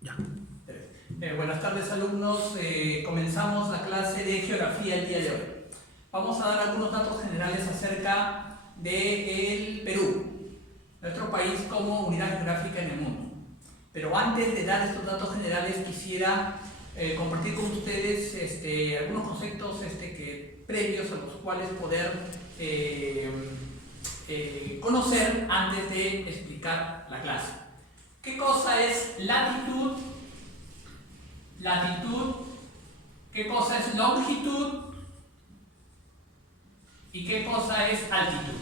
Ya. Buenas tardes, alumnos. Comenzamos la clase de geografía el día de hoy. Vamos a dar algunos datos generales acerca del Perú, nuestro país como unidad geográfica en el mundo. Pero antes de dar estos datos generales quisiera compartir con ustedes algunos conceptos previos a los cuales poder conocer antes de explicar la clase. ¿Qué cosa es latitud? Latitud. ¿Qué cosa es longitud? ¿Y qué cosa es altitud?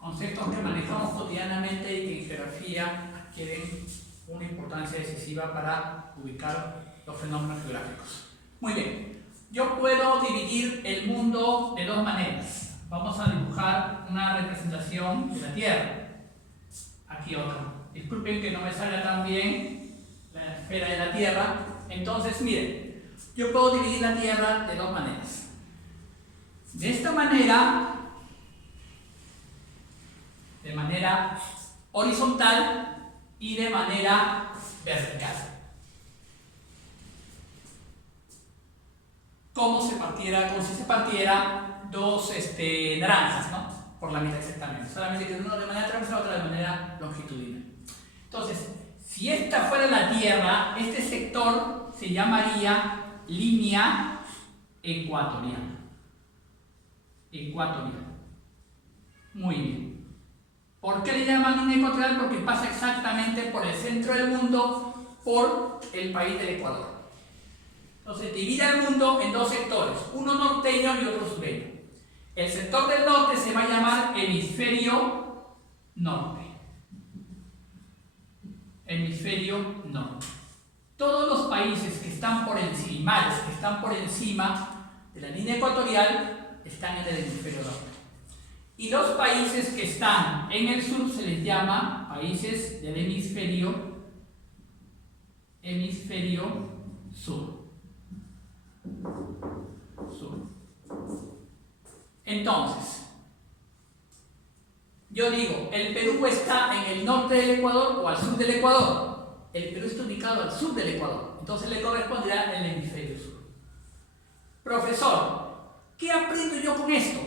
Conceptos que manejamos cotidianamente y que en geografía adquieren una importancia decisiva para ubicar los fenómenos geográficos. Muy bien, yo puedo dividir el mundo de dos maneras. Vamos a dibujar una representación de la Tierra. Aquí otra. Disculpen que no me salga tan bien la esfera de la Tierra. Entonces, miren, yo puedo dividir la Tierra de dos maneras. De esta manera, de manera horizontal y de manera vertical. Como si se partiera dos naranjas, ¿no? Por la mitad exactamente. Solamente que uno de manera transversal, otro de manera longitudinal. Entonces, si esta fuera la Tierra, este sector se llamaría línea ecuatorial. Ecuatorial. Muy bien. ¿Por qué le llaman línea ecuatorial? Porque pasa exactamente por el centro del mundo, por el país del Ecuador. Entonces, divide el mundo en dos sectores, uno norteño y otro sureño. El sector del norte se va a llamar hemisferio norte. Hemisferio norte. Todos los países que están por encima, que están por encima de la línea ecuatorial, están en el hemisferio norte. Y los países que están en el sur se les llama países del hemisferio sur. Entonces, yo digo, el Perú está en el norte del Ecuador o al sur del Ecuador. El Perú está ubicado al sur del Ecuador, entonces le corresponderá el hemisferio sur. Profesor, ¿qué aprendo yo con esto?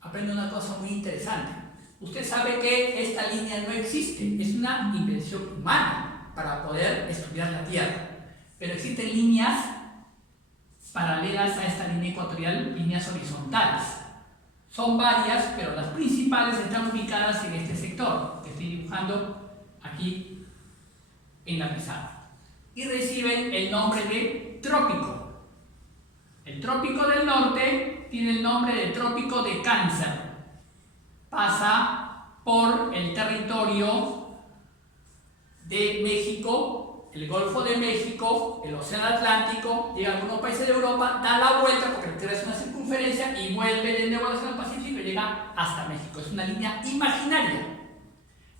Aprendo una cosa muy interesante. Usted sabe que esta línea no existe, es una invención humana para poder estudiar la Tierra. Pero existen líneas paralelas a esta línea ecuatorial, líneas horizontales. Son varias, pero las principales están ubicadas en este sector que estoy dibujando aquí en la pizarra. Y reciben el nombre de trópico. El trópico del norte tiene el nombre de trópico de Cáncer. Pasa por el territorio de México, el Golfo de México, el Océano Atlántico, llega a algunos países de Europa, da la vuelta porque la Tierra es una circunferencia y vuelve de nuevo al Océano Pacífico y llega hasta México. Es una línea imaginaria.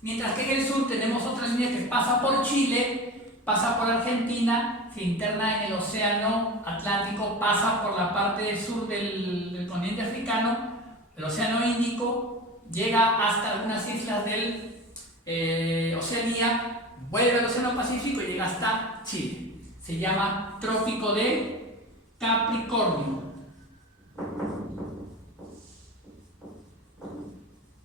Mientras que en el sur tenemos otra línea que pasa por Chile, pasa por Argentina, se interna en el Océano Atlántico, pasa por la parte sur del continente africano, el Océano Índico, llega hasta algunas islas del Oceanía, vuelve al Océano Pacífico y llega hasta Chile. Se llama Trópico de Capricornio.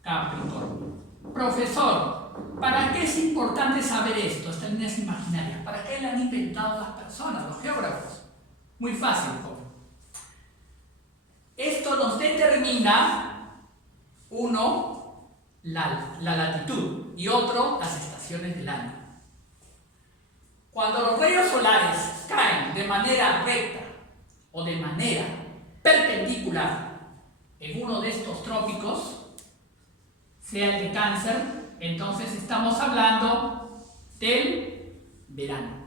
Capricornio. Profesor, ¿para qué es importante saber esto? Estas líneas imaginarias. ¿Para qué le han inventado las personas, los geógrafos? Muy fácil, joven. Esto nos determina, uno, la latitud y otro, las estaciones del año. Cuando los rayos solares caen de manera recta o de manera perpendicular en uno de estos trópicos, sea el de Cáncer, entonces estamos hablando del verano.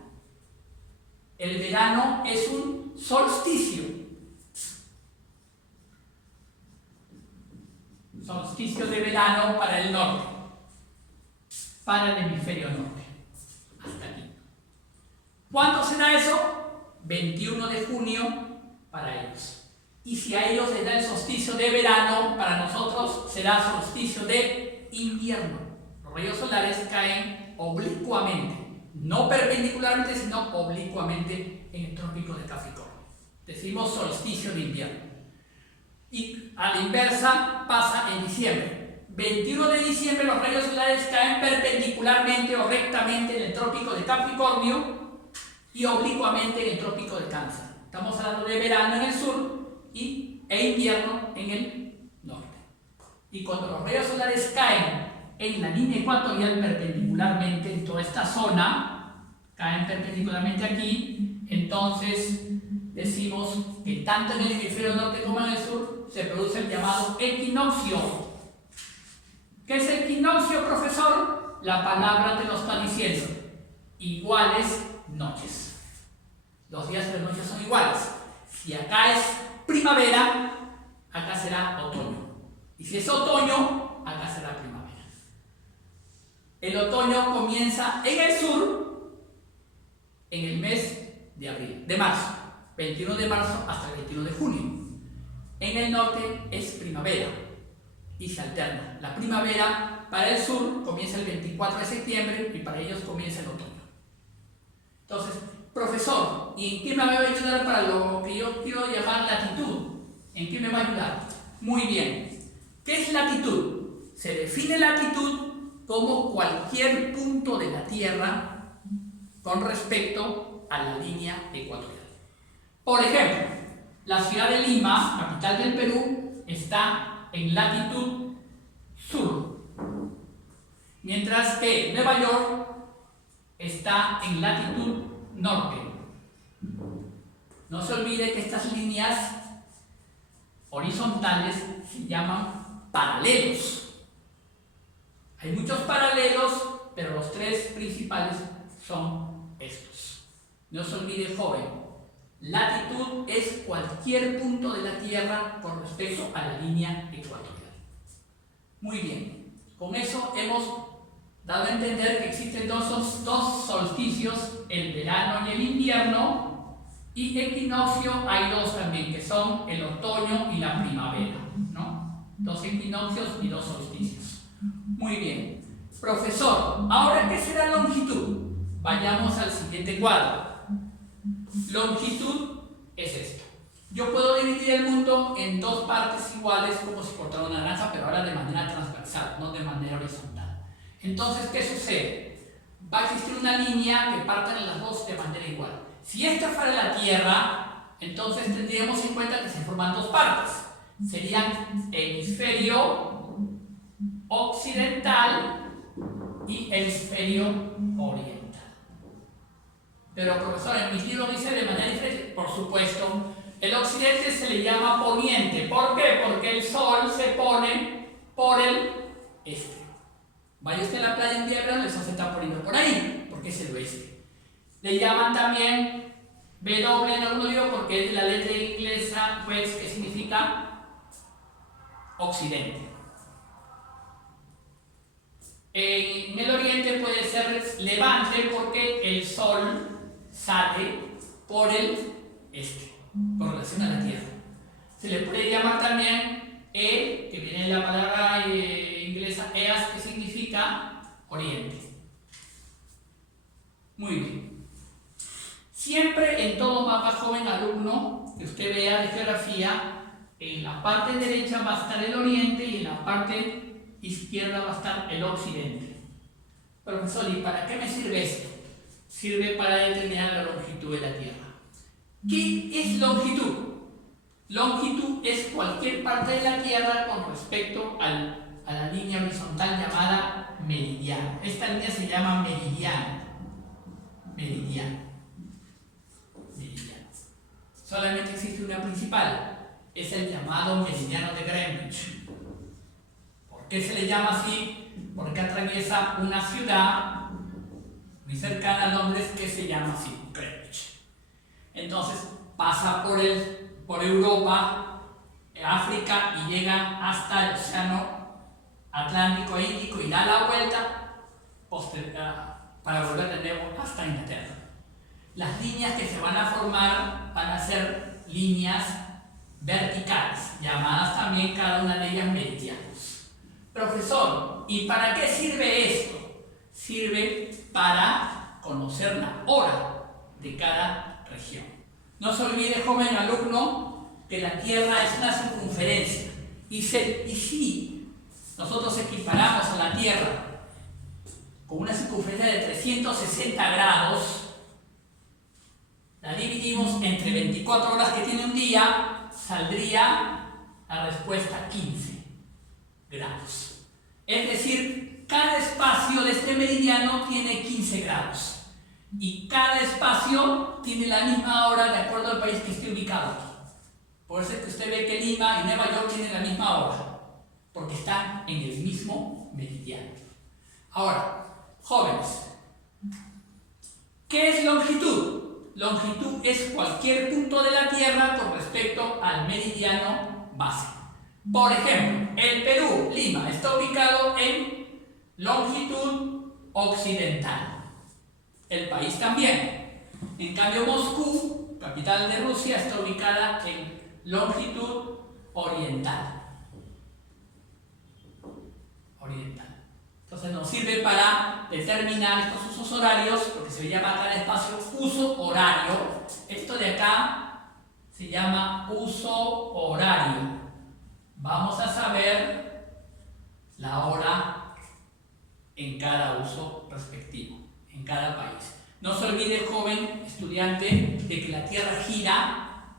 El verano es un solsticio. Solsticio de verano para el norte, para el hemisferio norte. Hasta aquí. ¿Cuándo será eso? 21 de junio para ellos. Y si a ellos les da el solsticio de verano, para nosotros será solsticio de invierno. Los rayos solares caen oblicuamente, no perpendicularmente, sino oblicuamente en el trópico de Capricornio. Decimos solsticio de invierno. Y a la inversa pasa en diciembre. 21 de diciembre los rayos solares caen perpendicularmente o rectamente en el trópico de Capricornio y oblicuamente en el trópico de Cáncer. Estamos hablando de verano en el sur e invierno en el norte. Y cuando los rayos solares caen en la línea ecuatorial perpendicularmente en toda esta zona, caen perpendicularmente aquí, entonces decimos que tanto en el hemisferio norte como en el sur se produce el llamado equinoccio. ¿Qué es el equinoccio, profesor? La palabra te lo está diciendo. Iguales noches. Los días y las noches son iguales. Si acá es primavera, acá será otoño. Y si es otoño, acá será primavera. El otoño comienza en el sur en el mes de marzo. 21 de marzo hasta el 21 de junio. En el norte es primavera y se alterna. La primavera para el sur comienza el 24 de septiembre y para ellos comienza el otoño. Entonces, profesor, ¿y en qué me va a ayudar para lo que yo quiero llamar latitud? ¿En qué me va a ayudar? Muy bien. ¿Qué es latitud? Se define latitud como cualquier punto de la Tierra con respecto a la línea ecuatorial. Por ejemplo, la ciudad de Lima, capital del Perú, está en latitud sur, mientras que Nueva York está en latitud norte. No se olvide que estas líneas horizontales se llaman paralelos. Hay muchos paralelos, pero los tres principales son estos. No se olvide, joven. Latitud es cualquier punto de la Tierra con respecto a la línea ecuatorial. Muy bien, con eso hemos dado a entender que existen dos solsticios, el verano y el invierno, y equinoccio hay dos también, que son el otoño y la primavera, ¿no? Dos equinoccios y dos solsticios. Muy bien. Profesor, ¿ahora qué será longitud? Vayamos al siguiente cuadro. Longitud es esto. Yo puedo dividir el mundo en dos partes iguales como si cortara una naranja, pero ahora de manera transversal, no de manera horizontal. Entonces, ¿qué sucede? Va a existir una línea que partan en las dos de manera igual. Si esta fuera la Tierra, entonces tendríamos en cuenta que se forman dos partes. Serían hemisferio occidental y hemisferio oriental. Pero, profesor, en mi libro dice de manera diferente. Por supuesto, el occidente se le llama poniente. ¿Por qué? Porque el sol se pone por el este. Vaya usted a la playa en invierno, el sol se está poniendo por ahí, porque es el oeste. Le llaman también W en algún libro porque es la letra inglesa, pues, que significa occidente. En el oriente puede ser levante porque el sol sale por el este, con relación a la Tierra. Se le puede llamar también que viene de la palabra inglesa EAS, que significa oriente. Muy bien. Siempre en todo mapa, joven alumno, que usted vea de geografía, en la parte derecha va a estar el oriente y en la parte izquierda va a estar el occidente. Profesor, ¿y para qué me sirve esto? Sirve para determinar la longitud de la Tierra. ¿Qué es longitud? Longitud es cualquier parte de la Tierra con respecto a la línea horizontal llamada meridiano. Esta línea se llama meridiano. Meridiano. Solamente existe una principal. Es el llamado meridiano de Greenwich. ¿Por qué se le llama así? Porque atraviesa una ciudad muy cercana a Londres que se llama así, Greenwich. Entonces pasa por Europa, África y llega hasta el Océano Atlántico e Índico y da la vuelta para volver de nuevo hasta Inglaterra. Las líneas que se van a formar van a ser líneas verticales, llamadas también cada una de ellas meridianos. Profesor, ¿Y para qué sirve esto? Sirve para conocer la hora de cada región. No se olvide, joven alumno, que la Tierra es una circunferencia. Y si nosotros equiparamos a la Tierra con una circunferencia de 360 grados, la dividimos entre 24 horas que tiene un día, saldría la respuesta 15 grados. Es decir, cada espacio de este meridiano tiene 15 grados. Y cada espacio tiene la misma hora de acuerdo al país que esté ubicado. Por eso es que usted ve que Lima y Nueva York tienen la misma hora, porque están en el mismo meridiano. Ahora, jóvenes, ¿qué es longitud? Longitud es cualquier punto de la Tierra con respecto al meridiano base. Por ejemplo, el Perú, Lima, está ubicado en longitud occidental. El país también. En cambio, Moscú, capital de Rusia, está ubicada en longitud oriental. Entonces nos sirve para determinar estos usos horarios, porque se llama cada espacio uso horario. Esto de acá se llama uso horario. Vamos a saber la hora en cada uso respectivo, en cada país. No se olvide, joven estudiante, de que la Tierra gira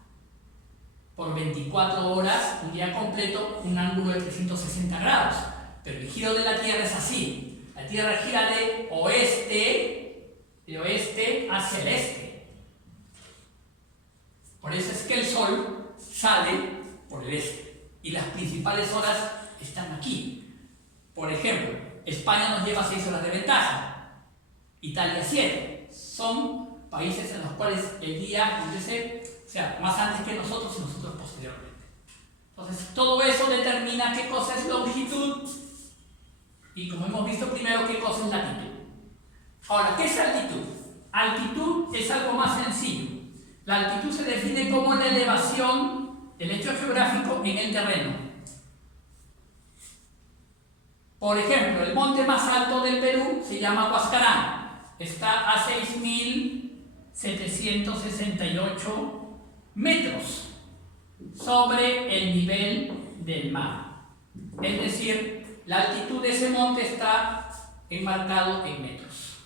por 24 horas, un día completo, un ángulo de 360 grados. Pero el giro de la Tierra es así. La Tierra gira de oeste hacia el este. Por eso es que el Sol sale por el este. Y las principales horas están aquí. Por ejemplo, España nos lleva 6 horas de ventaja. Italia 7. Son países en los cuales el día acontece, o sea, más antes que nosotros y nosotros posteriormente. Entonces, todo eso determina qué cosa es longitud y, como hemos visto primero, qué cosa es latitud. Ahora, ¿qué es altitud? Altitud es algo más sencillo. La altitud se define como la elevación del hecho geográfico en el terreno. Por ejemplo, el monte más alto del Perú se llama Huascarán. Está a 6.768 metros sobre el nivel del mar. Es decir, la altitud de ese monte está enmarcado en metros.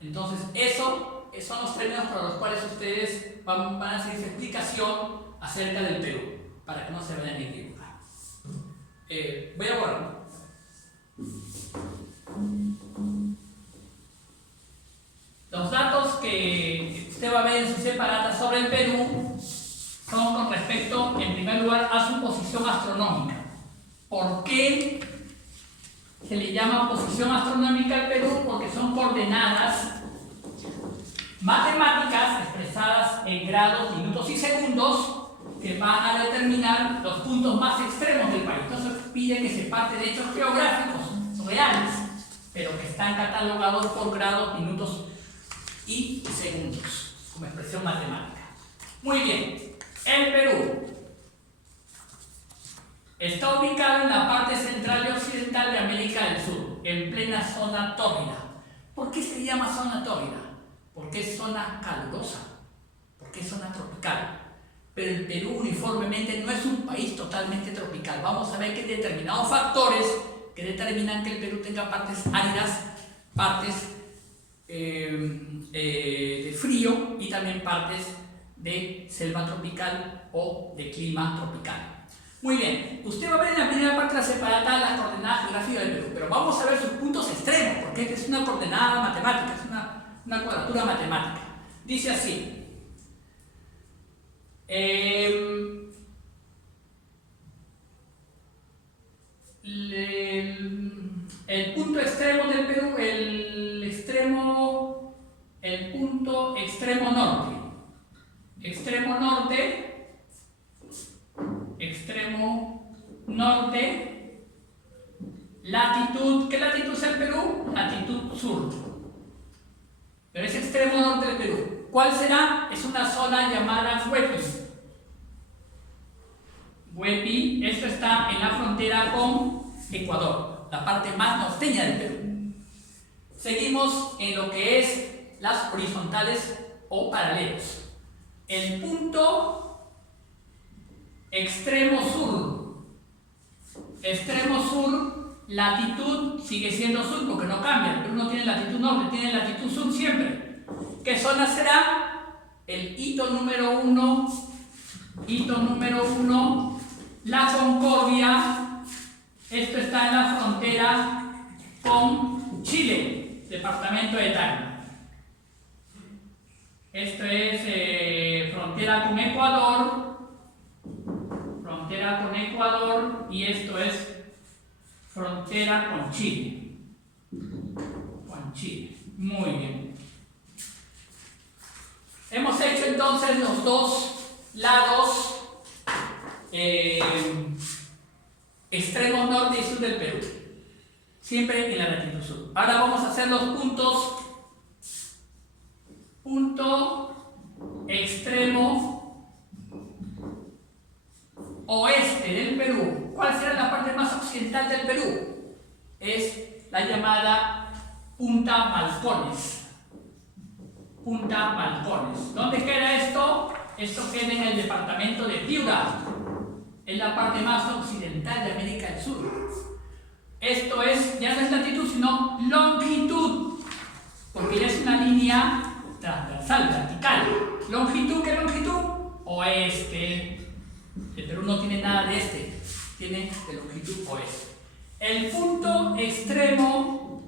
Entonces, esos son los términos para los cuales ustedes van a hacer esa explicación acerca del Perú, para que no se vayan a equivocar. Voy a borrar. Los datos que usted va a ver en su separata sobre el Perú son con respecto, en primer lugar, a su posición astronómica. ¿Por qué se le llama posición astronómica al Perú? Porque son coordenadas matemáticas expresadas en grados, minutos y segundos que van a determinar los puntos más extremos del país. Entonces pide que se parte de hechos geográficos reales, pero que están catalogados por grados, minutos y segundos, como expresión matemática. Muy bien, el Perú está ubicado en la parte central y occidental de América del Sur, en plena zona tórrida. ¿Por qué se llama zona tórrida? Porque es zona calurosa, porque es zona tropical. Pero el Perú uniformemente no es un país totalmente tropical. Vamos a ver que hay determinados factores que determinan que el Perú tenga partes áridas, partes de frío y también partes de selva tropical o de clima tropical. Muy bien, usted va a ver en la primera parte de la separata las coordenadas geográficas del Perú, pero vamos a ver sus puntos extremos, porque esta es una coordenada matemática, es una cuadratura matemática. Dice así: el punto extremo del Perú, el punto extremo norte, latitud. ¿Qué latitud es el Perú? Latitud sur. Pero es extremo norte del Perú. ¿Cuál será? Es una zona llamada Huepi. Esto está en la frontera con Ecuador, la parte más norteña del Perú. Seguimos en lo que es las horizontales o paralelos. El punto extremo sur, latitud sigue siendo sur porque no cambia, pero uno tiene latitud norte, tiene latitud sur siempre. ¿Qué zona será? El hito número 1, La Concordia. Esto está en la frontera con Chile, departamento de Tacna. Esto es frontera con Ecuador, y esto es frontera con Chile. Muy bien. Hemos hecho entonces los dos lados extremos norte y sur del Perú, siempre en la latitud sur. Ahora vamos a hacer los puntos. Punto extremo oeste del Perú. ¿Cuál será la parte más occidental del Perú? Es la llamada Punta Malcones. ¿Dónde queda esto? Esto queda en el departamento de Piura. Es la parte más occidental de América del Sur. Esto es, ya no es latitud, sino longitud, porque ya es una línea transversal, vertical. ¿Longitud? ¿Qué longitud? Oeste. El Perú no tiene nada de este, tiene de longitud oeste. El punto extremo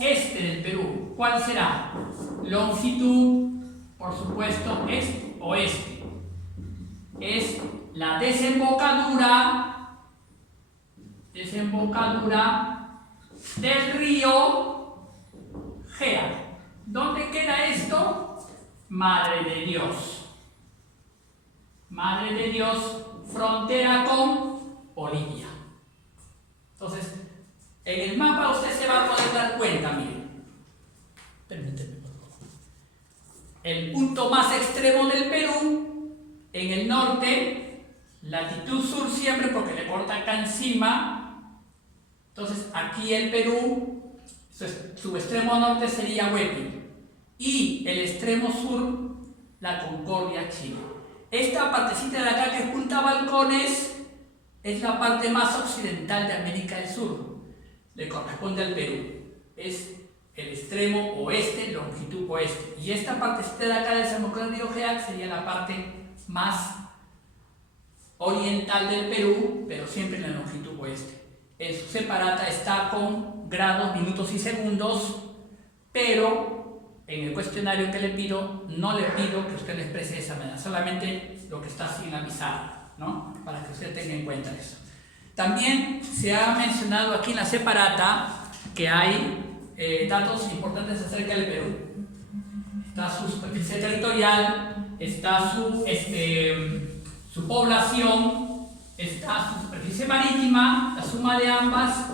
este del Perú, ¿cuál será? Longitud, por supuesto, es oeste. Es la desembocadura del río Gea. ¿Dónde queda esto? Madre de Dios, frontera con Bolivia. Entonces, en el mapa usted se va a poder dar cuenta, miren. Permíteme, por favor. El punto más extremo del Perú, en el norte, latitud sur siempre porque le corta acá encima. Entonces, aquí el Perú, su extremo norte sería Huepi. Y el extremo sur, la Concordia, Chile. Esta partecita de acá que es Punta Balcones es la parte más occidental de América del Sur. Le corresponde al Perú. Es el extremo oeste, longitud oeste. Y esta partecita de acá del desembocadura del río Gea sería la parte más oriental del Perú, pero siempre en la longitud oeste. En su separata está con grados, minutos y segundos, pero en el cuestionario que le pido, no le pido que usted le exprese de esa manera, solamente lo que está así en la pizarra, ¿no? Para que usted tenga en cuenta eso. También se ha mencionado aquí en la separata que hay datos importantes acerca del Perú. Está su superficie territorial, está su población, está su superficie marítima, la suma de ambas,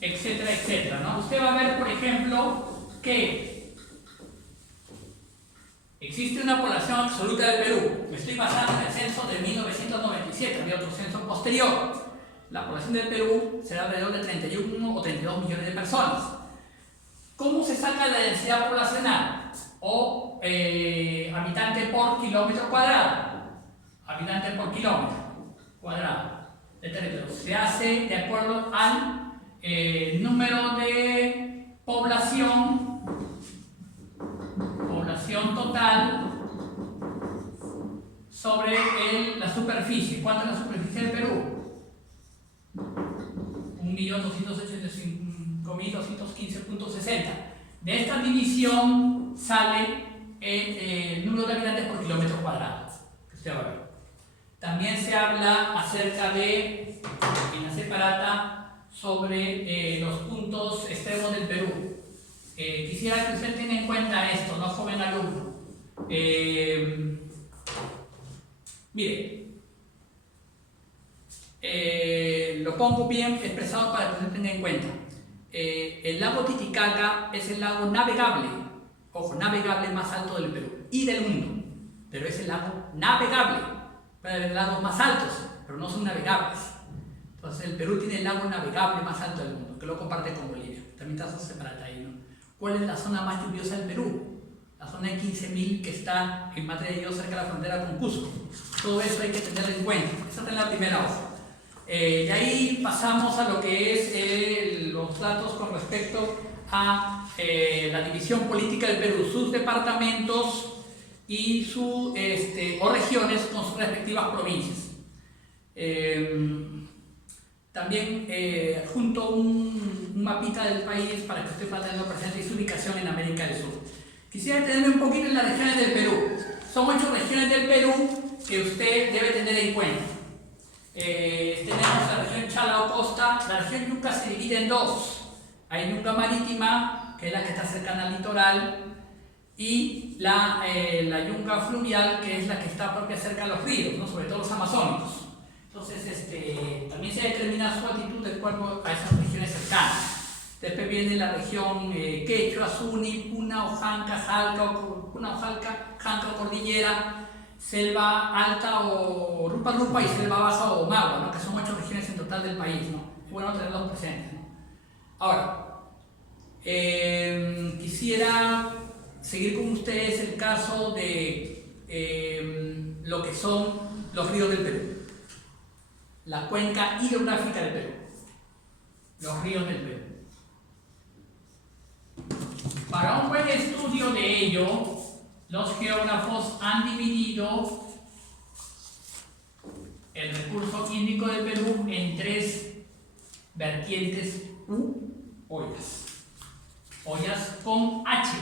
etcétera, etcétera, ¿no? Usted va a ver, por ejemplo, que existe una población absoluta del Perú. Me estoy basando en el censo de 1997, había otro censo posterior. La población del Perú será alrededor de 31 o 32 millones de personas. ¿Cómo se saca la densidad poblacional? O habitante por kilómetro cuadrado. Habitante por kilómetro cuadrado de territorio. Se hace de acuerdo al número de población total sobre la superficie. ¿Cuánto es la superficie del Perú? 1.285.215.60. De esta división sale el número de habitantes por kilómetro cuadrado. Usted va a ver. También se habla acerca de, en la separata, sobre los puntos extremos del Perú. Quisiera que usted tenga en cuenta esto, ¿no, joven alumno? Mire, lo pongo bien expresado para que usted tenga en cuenta. El lago Titicaca es el lago navegable, ojo, navegable más alto del Perú y del mundo, pero es el lago navegable. Puede haber lagos más altos, pero no son navegables. Entonces el Perú tiene el lago navegable más alto del mundo, que lo comparte con Bolivia. También está separada ahí, ¿no? ¿Cuál es la zona más lluviosa del Perú? La zona de 15.000 que está en Madre de Dios, cerca de la frontera con Cusco. Todo eso hay que tenerlo en cuenta. Esa está en la primera hoja. De ahí pasamos a lo que es los datos con respecto a la división política del Perú, sus departamentos y o regiones con sus respectivas provincias. También junto un mapita del país para que usted pueda tenerlo presente y su ubicación en América del Sur. Quisiera detenerme un poquito en las regiones del Perú. Son 8 regiones del Perú que usted debe tener en cuenta. Tenemos la región Chalao Costa. La región Yuca se divide en dos. Hay Yuca Marítima, que es la que está cercana al litoral, y la Yuca Fluvial, que es la que está propia cerca de los ríos, ¿no? Sobre todo los amazónicos. Entonces, también se determina su altitud de acuerdo a esas regiones cercanas. Después viene la región Quechua, Suni, Puna, Ojanca, Jalca o Cordillera, Selva Alta o Rupa Rupa y Selva Baja o Magua, ¿no? Que son 8 regiones en total del país, ¿no? Es bueno tenerlos presentes, ¿no? Ahora, quisiera seguir con ustedes el caso de lo que son los ríos del Perú, la cuenca hidrográfica del Perú, los ríos del Perú. Para un buen estudio de ello, los geógrafos han dividido el recurso hídrico del Perú en 3 vertientes u ollas. Ollas con H.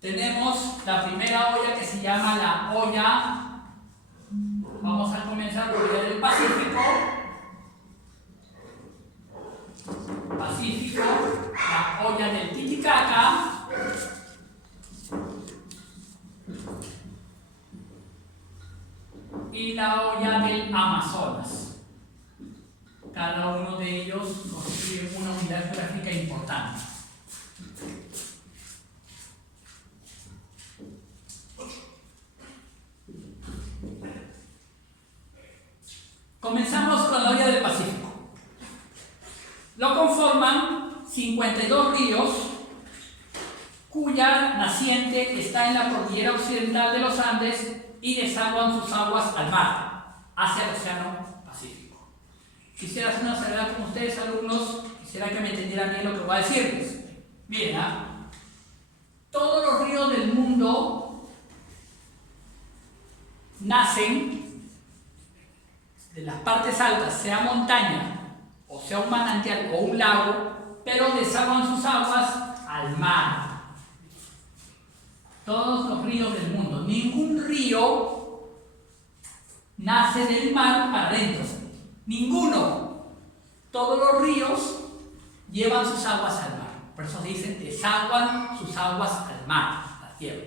Tenemos la primera olla que se llama la olla. Vamos a comenzar por la olla del Pacífico. La olla del Titicaca, y la olla del Amazonas. Cada uno de ellos constituye una unidad geográfica importante. Comenzamos con la olla del Pacífico. Lo conforman 52 ríos cuya naciente está en la cordillera occidental de los Andes y desaguan sus aguas al mar, hacia el Océano Pacífico. Quisiera hacer una salvedad con ustedes, alumnos, quisiera que me entendieran bien lo que voy a decirles. Miren, todos los ríos del mundo nacen de las partes altas, sea montaña, o sea un manantial o un lago, pero desaguan sus aguas al mar. Todos los ríos del mundo. Ningún río nace del mar para adentro. Ninguno. Todos los ríos llevan sus aguas al mar. Por eso se dice desaguan sus aguas al mar, a la tierra.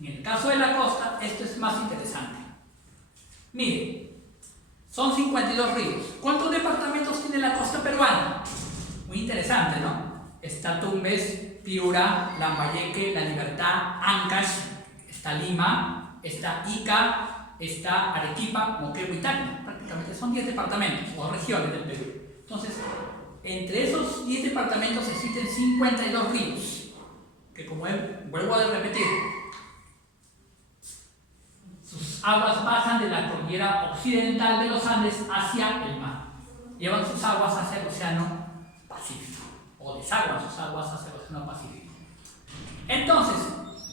En el caso de la costa, esto es más interesante. Miren, son 52 ríos. ¿Cuántos departamentos tiene la costa peruana? Muy interesante, ¿no? Está Tumbes, Piura, Lambayeque, La Libertad, Ancash, está Lima, está Ica, está Arequipa, Moquegua y Tacna. Prácticamente son 10 departamentos o regiones del Perú. Entonces, entre esos 10 departamentos existen 52 ríos, que como vuelvo a repetir, sus aguas bajan de la cordillera occidental de los Andes hacia el mar. Llevan sus aguas hacia el Océano Pacífico, o desaguan sus aguas hacia el Océano Pacífico. Entonces,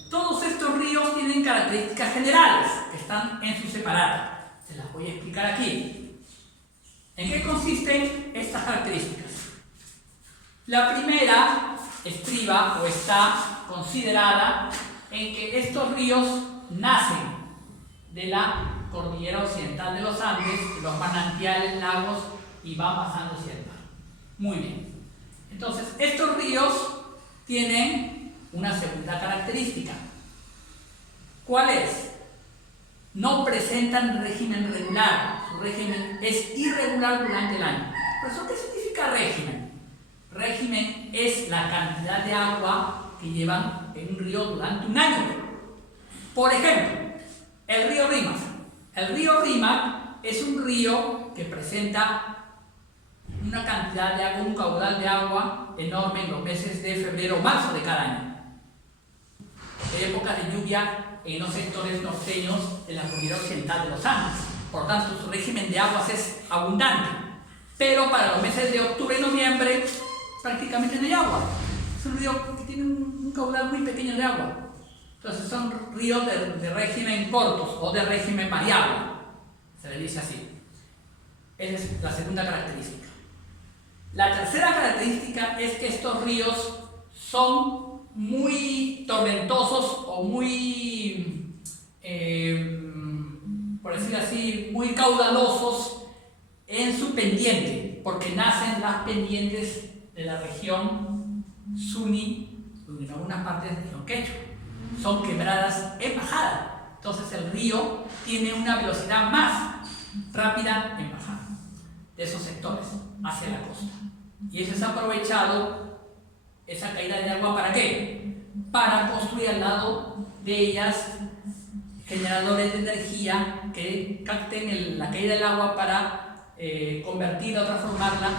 todos estos ríos tienen características generales que están en su separata. Se las voy a explicar aquí. ¿En qué consisten estas características? La primera estriba o está considerada en que estos ríos nacen de la cordillera occidental de los Andes, de los manantiales, lagos, y van pasando hacia el mar. Muy bien. Entonces, estos ríos tienen una segunda característica. ¿Cuál es? No presentan régimen regular. Su régimen es irregular durante el año. ¿Por eso qué significa régimen? Régimen es la cantidad de agua que llevan en un río durante un año. Por ejemplo, el río Rímac. El río Rímac es un río que presenta una cantidad de agua, un caudal de agua enorme en los meses de febrero o marzo de cada año. Hay épocas de lluvia en los sectores norteños de la cordillera occidental de los Andes. Por lo tanto, su régimen de aguas es abundante. Pero para los meses de octubre y noviembre prácticamente no hay agua. Es un río que tiene un caudal muy pequeño de agua. Entonces son ríos de régimen cortos o de régimen variable. Se le dice así. Esa es la segunda característica. La tercera característica es que estos ríos son muy tormentosos o muy, por decir así, muy caudalosos en su pendiente, porque nacen las pendientes de la región Suni, en algunas partes de la región Quechua. Son quebradas en bajada. Entonces el río tiene una velocidad más rápida en bajada de esos sectores hacia la costa. Y eso es aprovechado, esa caída de agua, ¿para qué? Para construir al lado de ellas generadores de energía que capten la caída del agua para convertirla o transformarla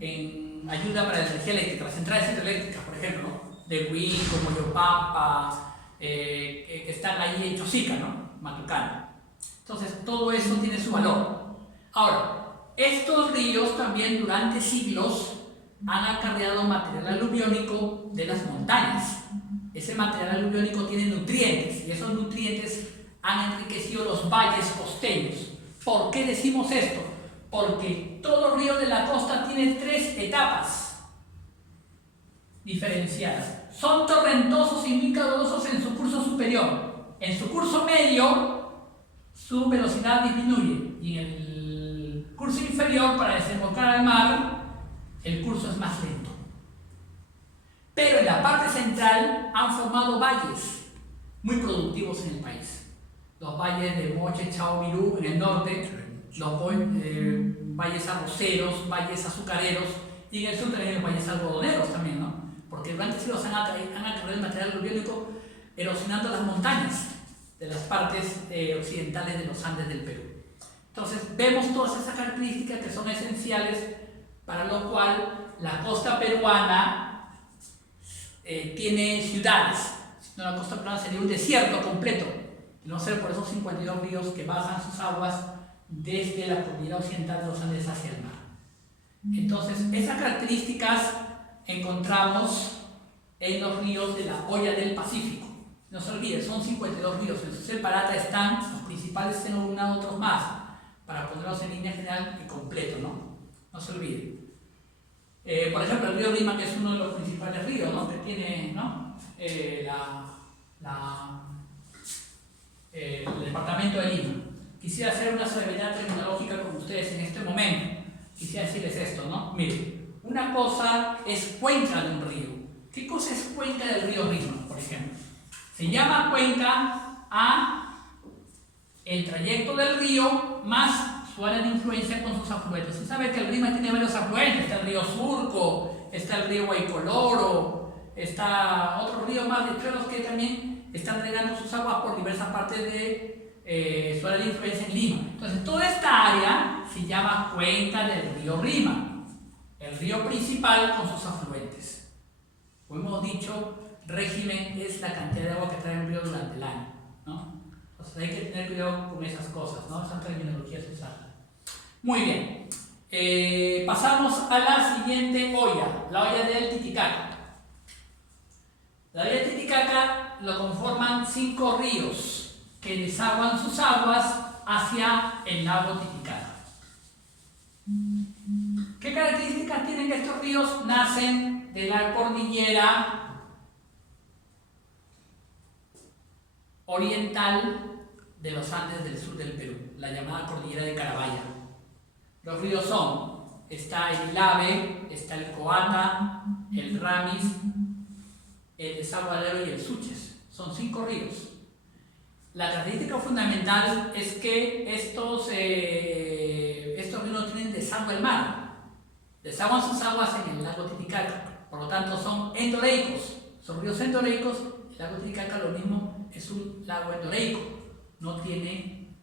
en ayuda para la energía eléctrica. Las centrales hidroeléctricas, por ejemplo, ¿no? De Huinco, Moyopampa, que están ahí en Chosica, ¿no? Matucana. Entonces, todo eso tiene su valor. Ahora, estos ríos también durante siglos han acarreado material aluviónico de las montañas. Ese material aluviónico tiene nutrientes y esos nutrientes han enriquecido los valles costeños. ¿Por qué decimos esto? Porque todo río de la costa tiene 3 etapas diferenciadas. Son torrentosos y muy caudalosos en su curso superior. En su curso medio, su velocidad disminuye y en el curso inferior, para desembocar al mar, el curso es más lento. Pero en la parte central han formado valles muy productivos en el país. Los valles de Moche, Chao, Virú en el norte, los valles arroceros, valles azucareros, y en el sur también los valles algodoneros también, ¿no? Porque durante siglos han acarreado el material aluviónico erosionando las montañas de las partes occidentales de los Andes del Perú. Entonces vemos todas esas características que son esenciales para lo cual la costa peruana tiene ciudades. Si no, la costa peruana sería un desierto completo, no ser por esos 52 ríos que bajan sus aguas desde la cordillera occidental de los Andes hacia el mar. Entonces, esas características encontramos en los ríos de la Hoya del Pacífico. No se olviden, son 52 ríos. En su separata están los principales, se han unado otros más, para ponerlos en línea general y completo, ¿no? No se olviden. Por ejemplo, el río Rima, que es uno de los principales ríos, ¿no? Que tiene, ¿no? El departamento de Lima. Quisiera hacer una salvedad terminológica con ustedes en este momento. Quisiera decirles esto, ¿no? Miren, una cosa es cuenca de un río. ¿Qué cosa es cuenca del río Rima, por ejemplo? Se llama cuenca a el trayecto del río más su área de influencia con sus afluentes. Se sabe que el Rima tiene varios afluentes. Está el río Surco, está el río Guaycoloro, está otro río más de Chuelos que también están regando sus aguas por diversas partes de su área de influencia en Lima. Entonces, toda esta área se llama cuenca del río Rima, el río principal con sus afluentes. Como hemos dicho, régimen es la cantidad de agua que trae un río durante el año, ¿no? Entonces hay que tener cuidado con esas cosas, ¿no? Esas terminologías usadas. Muy bien. Pasamos a la siguiente olla, la olla del Titicaca. La olla del Titicaca lo conforman 5 ríos que desaguan sus aguas hacia el lago Titicaca. ¿Qué características tienen que estos ríos? Nacen de la cordillera oriental de los Andes del sur del Perú, la llamada cordillera de Carabaya. Los ríos son, está el Ilave, está el Coata, el Ramis, el Desaguadero y el Suches. Son 5 ríos. La característica fundamental es que estos ríos no tienen desagüe al mar. Desaguan sus aguas en el lago Titicaca. Por lo tanto, son endoreicos. Son ríos endoreicos. El lago Titicaca, lo mismo, es un lago endoreico. No tiene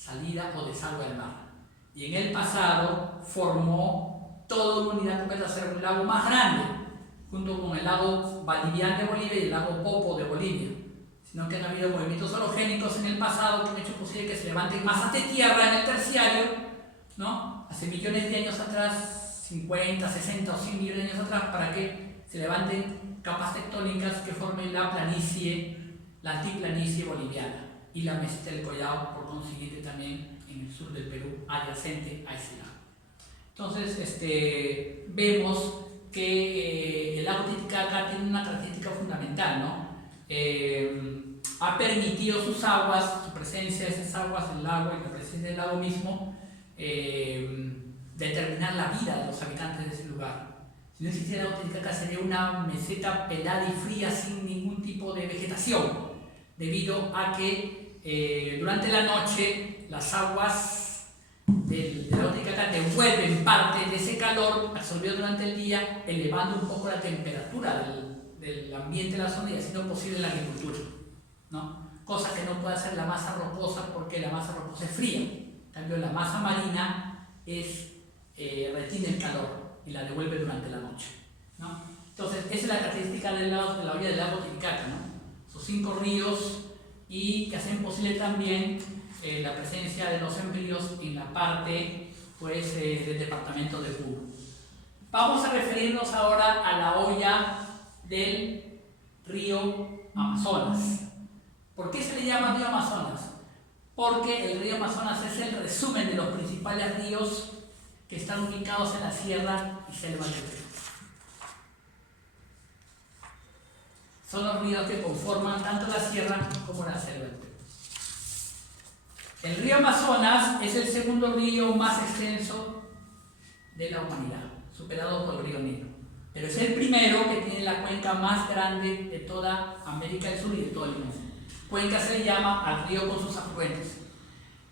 salida o desagüe al mar. Y en el pasado formó toda una unidad completa, ser un lago más grande, junto con el lago Valdivian de Bolivia y el lago Popo de Bolivia. Sino que han habido movimientos orogénicos en el pasado que han hecho posible que se levanten masas de tierra en el terciario, ¿no? Hace millones de años atrás, 50, 60 o 100 millones de años atrás, para que se levanten capas tectónicas que formen la planicie, la altiplanicie boliviana y la meseta del Collao, por consiguiente también en el sur del Perú, adyacente a ese lago. Entonces, vemos que el lago Titicaca tiene una característica fundamental, ¿no? Ha permitido sus aguas, su presencia de esas aguas del lago y la presencia del lago mismo, determinar la vida de los habitantes de ese lugar. Si no existiera el lago Titicaca, sería una meseta pelada y fría sin ningún tipo de vegetación, debido a que durante la noche las aguas del lago Titicaca devuelven parte de ese calor absorbido durante el día, elevando un poco la temperatura del ambiente de la zona y haciendo posible la agricultura, ¿no? Cosa que no puede hacer la masa rocosa, porque la masa rocosa es fría. En cambio, la masa marina retiene el calor y la devuelve durante la noche, ¿no? Entonces, esa es la característica de la orilla del lago Titicaca, ¿no? Sus 5 ríos, y que hacen posible también la presencia de los embrios en la parte, pues, del departamento de Puno. Vamos a referirnos ahora a la hoya del río Amazonas. ¿Por qué se le llama río Amazonas? Porque el río Amazonas es el resumen de los principales ríos que están ubicados en la sierra y selva del Perú. Son los ríos que conforman tanto la sierra como la selva del Perú. El río Amazonas es el segundo río más extenso de la humanidad, superado por el río Nilo. Pero es el primero que tiene la cuenca más grande de toda América del Sur y de todo el mundo. Cuenca se le llama al río con sus afluentes.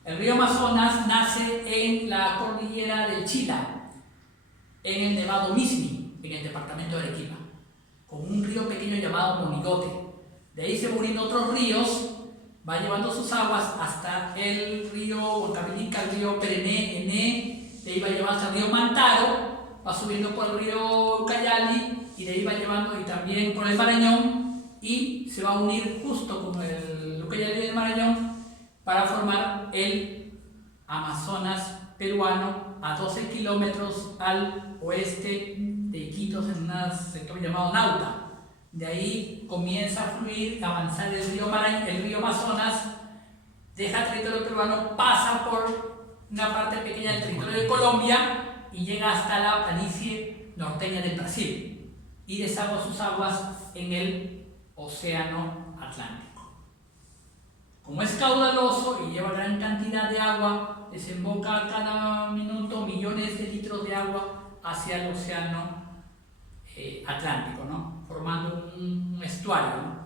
El río Amazonas nace en la cordillera del Chila, en el Nevado Mismi, en el departamento de Arequipa, con un río pequeño llamado Monigote. De ahí se van uniendo otros ríos, va llevando sus aguas hasta el río Huancavelica, el río Perené, Ené, de ahí va llevando hasta el río Mantaro, va subiendo por el río Ucayali y de ahí va llevando y también por el Marañón, y se va a unir justo con el Ucayali y el Marañón para formar el Amazonas peruano a 12 kilómetros al oeste de Iquitos, en un sector llamado Nauta. De ahí comienza a fluir, a avanzar el río Amazonas, deja el territorio peruano, pasa por una parte pequeña del territorio de Colombia y llega hasta la planicie norteña del Brasil y desagua sus aguas en el Océano Atlántico. Como es caudaloso y lleva gran cantidad de agua, desemboca cada minuto millones de litros de agua hacia el Océano Atlántico, ¿no? Formando un estuario, ¿no?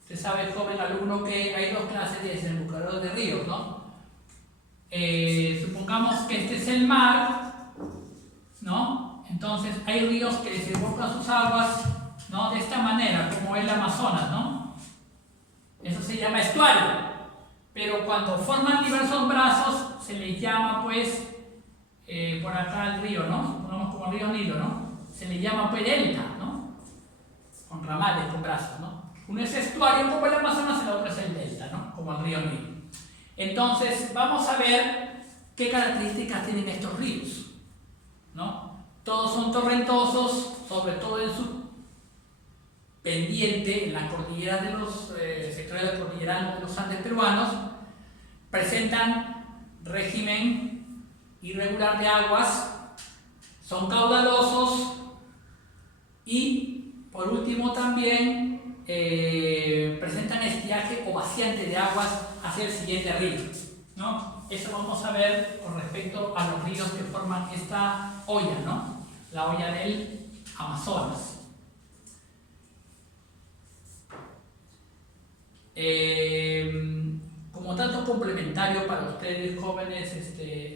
Usted sabe, joven alumno, que hay 2 clases de desembocadores de ríos, ¿no? Supongamos que este es el mar, ¿no? Entonces hay ríos que desembocan sus aguas, ¿no? De esta manera, como el Amazonas, ¿no? Eso se llama estuario. Pero cuando forman diversos brazos, se le llama, pues, por acá el río, ¿no? Supongamos como el río Nilo, ¿no? Se le llama, pues, delta, ¿no? Con ramales, con brazos, ¿no? Uno es estuario como el Amazonas, el otro es el delta, ¿no? Como el río Nilo. Entonces, vamos a ver qué características tienen estos ríos, ¿no? Todos son torrentosos, sobre todo en su pendiente, en la cordillera de los sectores de la cordillera de los Andes peruanos, presentan régimen irregular de aguas, son caudalosos y, por último, también presentan estiaje o vaciante de aguas hacia el siguiente río, ¿no? Eso vamos a ver con respecto a los ríos que forman esta hoya, ¿no? La hoya del Amazonas. Como dato complementario para ustedes, jóvenes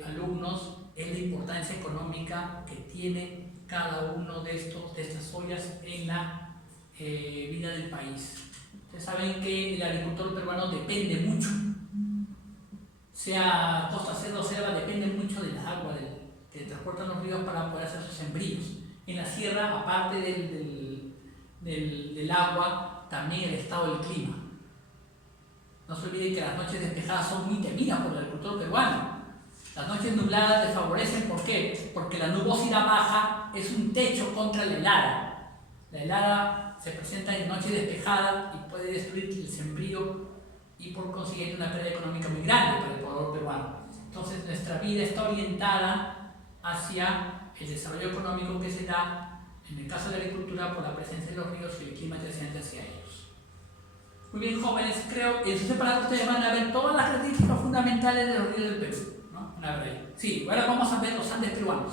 alumnos, es la importancia económica que tiene cada uno de estas ollas en la vida del país. Ustedes saben que el agricultor peruano depende mucho sea costa, cerro, selva, depende mucho del agua que transportan los ríos para poder hacer sus sembríos. En la sierra, aparte del agua, también el estado del clima. No se olviden que las noches despejadas son muy temidas por el agricultor peruano. Las noches nubladas les favorecen, ¿por qué? Porque la nubosidad baja es un techo contra la helada. La helada se presenta en noches despejadas y puede destruir el sembrío y por consiguiente una pérdida económica muy grande para el pueblo peruano. Entonces nuestra vida está orientada hacia el desarrollo económico que se da, en el caso de la agricultura, por la presencia de los ríos y el clima creciente hacia ellos. Muy bien, jóvenes, creo que en su separado ustedes van a ver todas las características fundamentales de los ríos del Perú, ¿no? Sí, ahora vamos a ver los Andes peruanos.